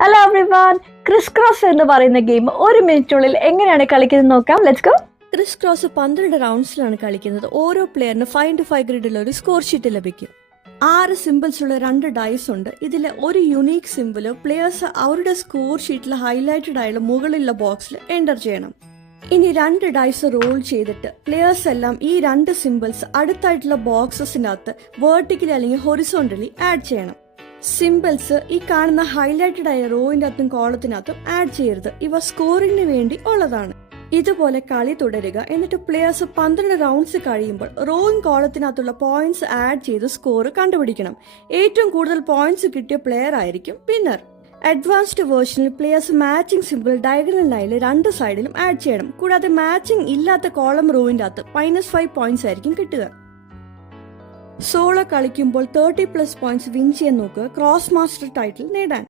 Hello everyone, Chris cross എന്ന് പറയുന്ന game ഒരു മിനിറ്റിനുള്ളിൽ എങ്ങനെയാണ് കളിക്കുന്നത് നോക്കാം. Let's go. ക്രിസ് ക്രോസ് 12 റൗണ്ട്സിലാണ് കളിക്കുന്നത്. ഓരോ പ്ലെയറിന് 5x5 ഗ്രിഡിൽ ഒരു സ്കോർ ഷീറ്റ് ലഭിക്കും. 6 സിമ്പിൾസ് ഉള്ള 2 ഡൈസ് ഉണ്ട്. ഇതിലെ ഒരു യുണീക്ക് സിമ്പിള് പ്ലെയേഴ്സ് അവരുടെ സ്കോർ ഷീറ്റിൽ ഹൈലൈറ്റഡ് ആയുള്ള മുകളിലുള്ള ബോക്സിൽ എൻ്റർ ചെയ്യണം. ഇനി 2 ഡൈസ് റോൾ ചെയ്തിട്ട് പ്ലെയേഴ്സ് എല്ലാം ഈ 2 സിമ്പിൾസ് അടുത്തായിട്ടുള്ള ബോക്സസിനകത്ത് വേർട്ടിക്കലി അല്ലെങ്കിൽ ഹൊറിസോണ്ടലി ആഡ് ചെയ്യണം. സിമ്പിൾസ് ഈ കാണുന്ന ഹൈലൈറ്റഡ് ആയ റോയിന്റെ അകത്തും കോളത്തിനകത്തും ആഡ് ചെയ്യരുത്. ഇവ സ്കോറിംഗിന് വേണ്ടി ഉള്ളതാണ്. ഇതുപോലെ കളി തുടരുക. എന്നിട്ട് പ്ലെയേഴ്സ് 12 റൗണ്ട്സ് കഴിയുമ്പോൾ റോയിങ് കോളത്തിനകത്തുള്ള പോയിന്റ്സ് ആഡ് ചെയ്ത് സ്കോർ കണ്ടുപിടിക്കണം. ഏറ്റവും കൂടുതൽ പോയിന്റ്സ് കിട്ടിയ പ്ലെയർ ആയിരിക്കും വിന്നർ. അഡ്വാൻസ്ഡ് വേർഷനിൽ പ്ലെയേഴ്സ് മാച്ചിങ് സിമ്പിൾ ഡയഗണൽ ലൈനിൽ 2 സൈഡിലും ആഡ് ചെയ്യണം. കൂടാതെ മാച്ചിങ് ഇല്ലാത്ത കോളം റോയിന്റെ അകത്ത് -5 പോയിന്റ്സ് ആയിരിക്കും കിട്ടുക. സോളോ കളിക്കുമ്പോൾ 30+ പോയിന്റ്സ് വിൻ ചെയ്യാൻ നോക്കുക ക്രോസ് മാസ്റ്റർ ടൈറ്റിൽ നേടാൻ.